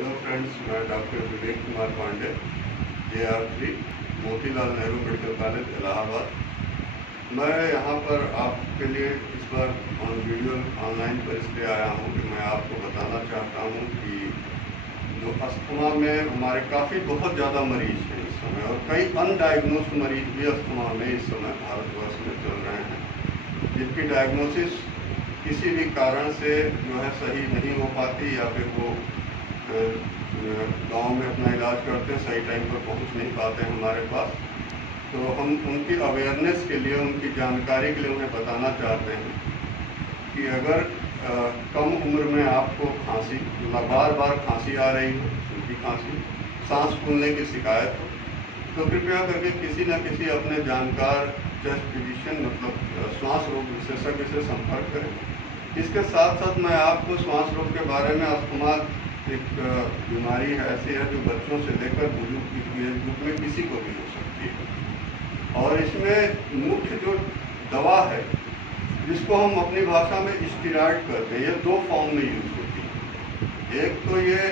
Hello friends, मैं doctor Vivek Kumar Pandey, JR3 Motilal Nehru medical college Allahabad. मैं यहाँ पर आपके लिए इस बार वीडियो ऑनलाइन पर इसलिए आया हूँ कि मैं आपको बताना चाहता हूँ कि जो अस्थमा में हमारे काफ़ी बहुत ज़्यादा मरीज हैं इस समय, और कई अनडायग्नोस्ड मरीज भी अस्थमा में इस समय भारतवर्ष में चल रहे हैं, जिनकी डायग्नोसिस किसी भी कारण से जो है सही नहीं हो पाती, या फिर वो गांव में अपना इलाज करते हैं, सही टाइम पर पहुंच नहीं पाते हैं हमारे पास। तो हम उनकी अवेयरनेस के लिए, उनकी जानकारी के लिए उन्हें बताना चाहते हैं कि अगर कम उम्र में आपको खांसी, बार बार खांसी आ रही हो, सूखी खांसी, सांस फूलने की शिकायत हो, तो कृपया करके किसी न किसी अपने जानकार चेस्ट फिजिशियन मतलब श्वास रोग विशेषज्ञ से संपर्क करें। इसके साथ साथ मैं आपको श्वास रोग के बारे में, अस्थमा एक बीमारी है, ऐसी है जो बच्चों से लेकर बुजुर्ग की एज ग्रुप में किसी को भी हो सकती है, और इसमें मुख्य जो दवा है जिसको हम अपनी भाषा में स्टेरॉइड कहते हैं, ये दो फॉर्म में यूज होती है। एक तो ये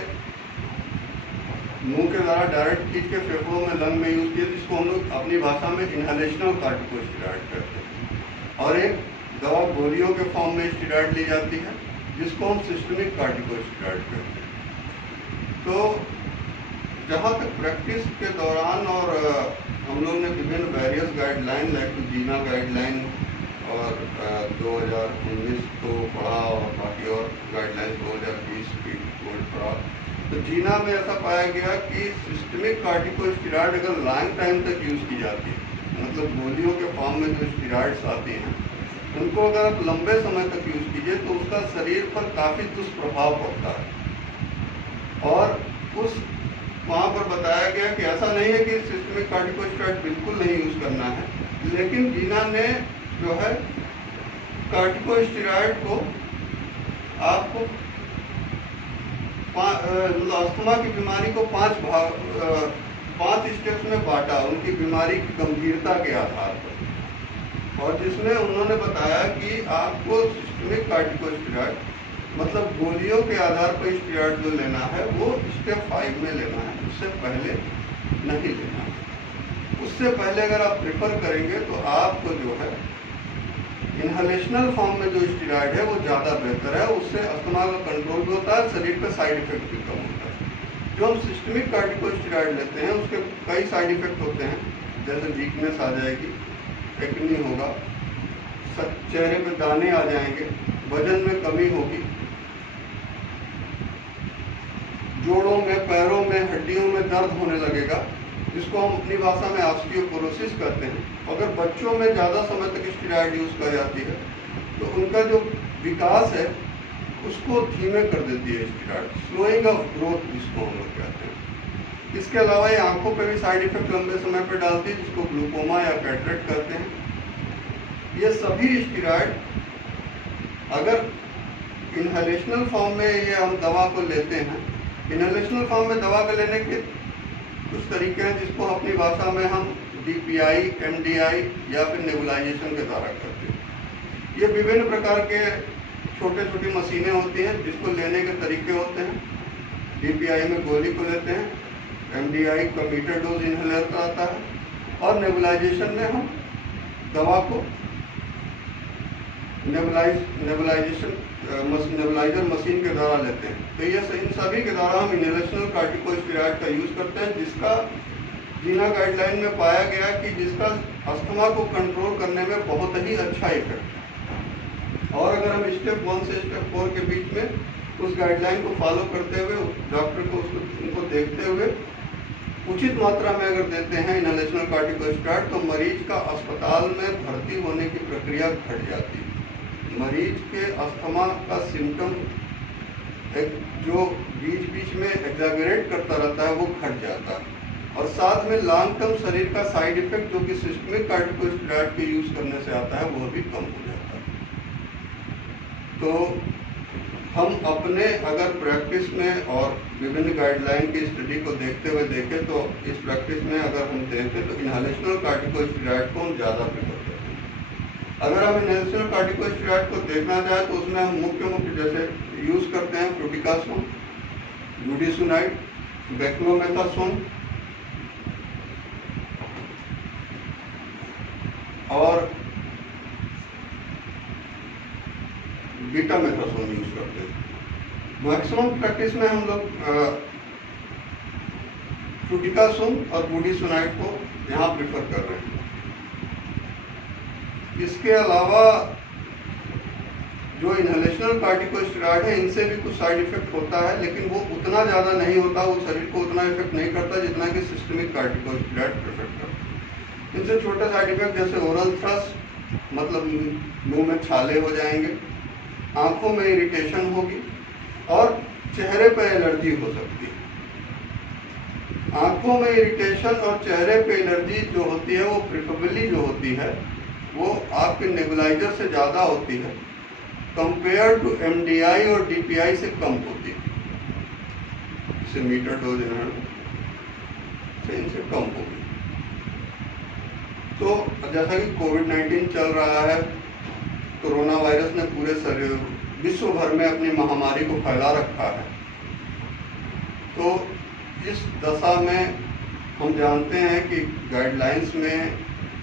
मुंह के द्वारा डायरेक्ट खींच के फेफड़ों में, लंग में यूज किया, जिसको हम लोग अपनी भाषा में इनहेलेशनल कार्टिकोस्टेरॉइड कहते हैं, और एक दवा गोलियों के फॉर्म में स्टेरॉइड ली जाती है जिसको हम सिस्टमिक कार्टिकोस्टेरॉइड कहते हैं। तो जहाँ तक प्रैक्टिस के दौरान, और हम लोग ने विभिन्न वेरियस गाइडलाइन लाइक टू जीना गाइडलाइन और 2019 को पढ़ा, और बाकी और गाइडलाइन 2020 की पढ़ा। तो जीना में ऐसा पाया गया कि सिस्टमिक कार्टिकोस्टेरॉइड अगर लॉन्ग टाइम तक यूज़ की जाती है, मतलब गोलियों के फॉर्म में जो स्टेरॉइड्स आती हैं, उनको अगर आप लंबे समय तक यूज़ कीजिए तो उसका शरीर पर काफ़ी दुष्प्रभाव पड़ता है। और उस वहाँ पर बताया गया कि ऐसा नहीं है कि सिस्टमिक कार्टिकोस्टेरॉइड बिल्कुल नहीं यूज़ करना है, लेकिन जीना ने जो है कार्टिकोस्टेरॉइड को आपको अस्थमा की बीमारी को पांच स्टेप्स में बांटा, उनकी बीमारी की गंभीरता के आधार पर, और जिसमें उन्होंने बताया कि आपको सिस्टमिक कार्टिकोस्टेरॉइड मतलब गोलियों के आधार पर स्टेरॉइड जो लेना है वो स्टेप 5 में लेना है, उससे पहले नहीं लेना है। उससे पहले अगर आप प्रेफर करेंगे तो आपको जो है इनहेलेशनल फॉर्म में जो स्टेरॉइड है वो ज़्यादा बेहतर है, उससे अस्थमा का कंट्रोल भी होता है, शरीर का साइड इफेक्ट भी कम होता है। जो हम सिस्टमिक कार्टिकोस्टेरॉइड लेते हैं उसके कई साइड इफेक्ट होते हैं, जैसे वीकनेस आ जाएगी, एक्ने होगा, चेहरे पे दाने आ जाएंगे, वजन में कमी होगी, जोड़ों में, पैरों में, हड्डियों में दर्द होने लगेगा, जिसको हम अपनी भाषा में ऑस्टियोपोरोसिस कहते हैं। अगर बच्चों में ज़्यादा समय तक स्टेरॉइड यूज़ की जाती है तो उनका जो विकास है उसको धीमे कर देती है स्टेरॉइड, स्लोइंग ऑफ ग्रोथ जिसको हम लोग कहते हैं। इसके अलावा ये आंखों पे भी साइड इफेक्ट लंबे समय पर डालती है, जिसको ग्लूकोमा या कैटरेक्ट कहते हैं। ये सभी स्टेरॉइड अगर इनहेलेशनल फॉर्म में ये हम दवा को लेते हैं, इनहेलेशनल फॉर्म में दवा को लेने के कुछ तरीके हैं जिसको अपनी भाषा में हम DPI, MDI या फिर नेबुलाइजेशन के द्वारा करते हैं। ये विभिन्न प्रकार के छोटे छोटी मशीनें होती हैं जिसको लेने के तरीके होते हैं। DPI में गोली को लेते हैं, MDI का मीटर डोज इनहेलर का आता है, और नेबुलाइजेशन में हम दवा को नेबुलाइजर मशीन के द्वारा लेते हैं। तो ये इन सभी के द्वारा हम इनहेलेशनल कार्टिकोस्टेरॉइड का यूज़ करते हैं, जिसका जीना गाइडलाइन में पाया गया कि जिसका अस्थमा को कंट्रोल करने में बहुत ही अच्छा इफेक्ट है। और अगर हम स्टेप 1 से स्टेप 4 के बीच में उस गाइडलाइन को फॉलो करते हुए, डॉक्टर को उनको देखते हुए उचित मात्रा में अगर देते हैं इनहेलेशनल कार्टिकोस्टेरॉइड, तो मरीज का अस्पताल में भर्ती होने की प्रक्रिया घट जाती है। मरीज के अस्थमा का सिम्टम जो बीच बीच में एग्जैगरेट करता रहता है वो घट जाता है, और साथ में लॉन्ग टर्म शरीर का साइड इफेक्ट जो कि सिस्टमिक कार्टिकोस्टेरॉइड के यूज़ करने से आता है वो भी कम हो जाता है। तो हम अपने अगर प्रैक्टिस में और विभिन्न गाइडलाइन की स्टडी को देखते हुए देखें, तो इस प्रैक्टिस में अगर हम देखें तो इनहेलेशनल कार्टिकोस्टेरॉइड को हम ज़्यादा प्रेफर करते हैं। अगर हम इनहेलेशनल कार्टिकोस्टेरॉइड को देखना चाहें तो उसमें हम मुख्य जैसे यूज़ करते हैं फ्लूटिकासोन, budesonide, beclomethasone और बीटामेथासोन यूज करते हैं। मैक्सिमम प्रैक्टिस में हम लोग फ्लूटिकासोन और बुडेसोनाइड को यहाँ प्रेफर कर रहे हैं। इसके अलावा जो इनहेलेशनल कार्टिकोस्टेरॉइड है, इनसे भी कुछ साइड इफेक्ट होता है, लेकिन वो उतना ज़्यादा नहीं होता, वो शरीर को उतना इफेक्ट नहीं करता जितना कि सिस्टमिक कार्टिकोस्टेरॉइड प्रेफर करता है। इनसे छोटे साइड इफेक्ट जैसे ओरल थ्रस्ट, मतलब मुंह में छाले हो जाएंगे, आंखों में इरिटेशन होगी और चेहरे पर एलर्जी हो सकती है। आंखों में इरिटेशन और चेहरे पे एलर्जी जो होती है वो प्रिफरेबली जो होती है वो आपके नेबुलाइजर से ज़्यादा होती है, कंपेयर टू एमडीआई और डीपीआई से कम होती है। इसे मीटर डोज इनहेलर से इनसे कम होगी। तो जैसा कि कोविड-19 चल रहा है, कोरोना वायरस ने पूरे विश्व भर में अपनी महामारी को फैला रखा है, तो इस दशा में हम जानते हैं कि गाइडलाइंस में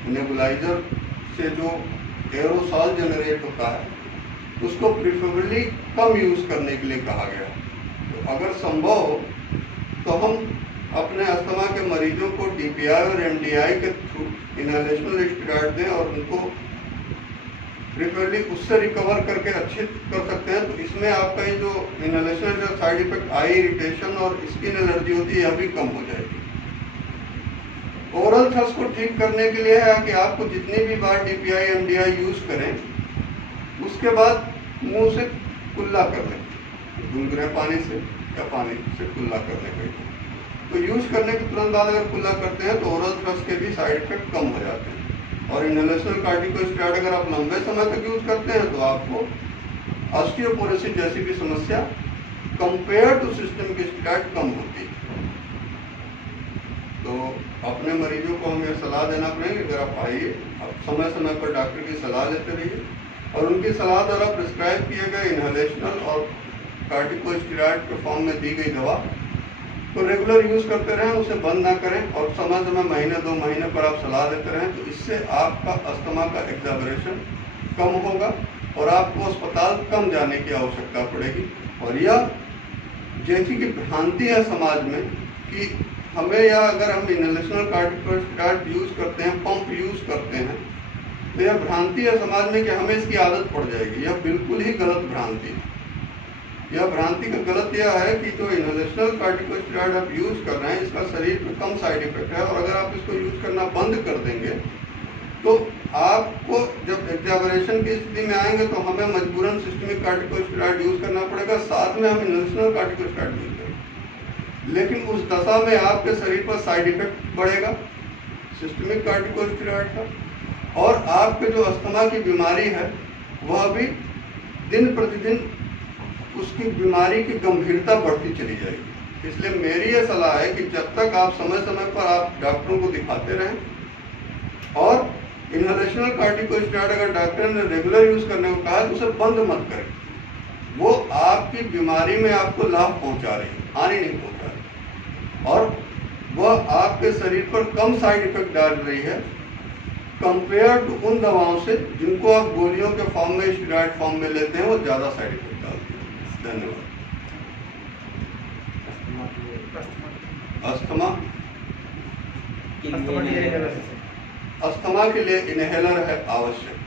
नेबुलाइजर से जो एरोसॉल जनरेट होता है उसको प्रिफरेबली कम यूज़ करने के लिए कहा गया। तो अगर संभव हो तो हम अपने अस्थमा के मरीजों को डीपीआई और एमडीआई के थ्रू इनहेलेशनल स्टेरॉइड दें और उनको प्रिफरेबली उससे रिकवर करके अच्छे कर सकते हैं। तो इसमें आपका ये जो इनहेलेशन का साइड इफेक्ट आई इरिटेशन और स्किन एलर्जी होती है, यह भी कम हो जाएगी। ओरल थ्रस्ट को ठीक करने के लिए है कि आपको जितनी भी बार डीपीआई एमडीआई यूज करें उसके बाद मुंह से कुल्ला कर लें, गुनगुने पानी से या पानी से कुल्ला कर लें। तो यूज करने के तुरंत बाद अगर कुल्ला करते हैं तो ओरल थ्रस्ट के भी साइड इफेक्ट कम हो जाते हैं। और इनहेलेशनल कार्टिकोस्टेरॉइड अगर आप लंबे समय तक यूज करते हैं तो आपको ऑस्टियोपोरोसिस जैसी भी समस्या कंपेयर टू सिस्टमिक स्टेरॉइड कम होती है। तो अपने मरीजों को हमें सलाह देना पड़ेगी, अगर आप आइए, आप समय समय पर डॉक्टर की सलाह लेते रहिए और उनकी सलाह द्वारा प्रिस्क्राइब किए गए इनहेलेशनल और कार्टिकोस्टेरॉइड के फॉर्म में दी गई दवा तो रेगुलर यूज करते रहें, उसे बंद ना करें और समय समय महीने 2 महीने पर आप सलाह लेते रहें। तो इससे आपका अस्थमा का एग्जाजरेशन कम होगा और आपको अस्पताल कम जाने की आवश्यकता पड़ेगी। और यह जैसी कि भ्रांति है समाज में कि हमें, या अगर हम इनहेलेशनल कार्टिकोस्टेरॉइड यूज करते हैं, पंप यूज करते हैं, तो यह भ्रांति है समाज में कि हमें इसकी आदत पड़ जाएगी। यह बिल्कुल ही गलत भ्रांति है। यह भ्रांति का गलत यह है कि जो इनहेलेशनल कार्टिकोस्टेरॉइड आप यूज कर रहे हैं इसका शरीर में कम साइड इफेक्ट है, और अगर आप इसको यूज करना बंद कर देंगे तो आपको जब एग्जाजरेशन की स्थिति में आएंगे तो हमें मजबूरन सिस्टमिक कार्टिकोस्टेरॉइड यूज करना पड़ेगा, साथ में हम इनहेलेशनल कार्टिकोस्टेरॉइड यूज करेंगे। लेकिन उस दशा में आपके शरीर पर साइड इफेक्ट बढ़ेगा सिस्टमिक कार्टिकोस्टेरॉइड का, और आपके जो अस्थमा की बीमारी है वह भी दिन प्रतिदिन उसकी बीमारी की गंभीरता बढ़ती चली जाएगी। इसलिए मेरी ये सलाह है कि जब तक आप समय समय पर आप डॉक्टरों को दिखाते रहें, और इनहेलेशनल कार्टिकोस्टेरॉइड अगर डॉक्टर ने रेगुलर यूज करने को कहा है तो उसे बंद मत करें। वो आपकी बीमारी में आपको लाभ पहुंचा रही है, हानि नहीं पहुंचा रही, और वह आपके शरीर पर कम साइड इफेक्ट डाल रही है कंपेयर टू उन दवाओं से जिनको आप गोलियों के फॉर्म में, स्टेरॉइड फॉर्म में लेते हैं, वो ज़्यादा साइड इफेक्ट डालती है। धन्यवाद। अस्थमा के लिए इनहेलर है आवश्यक।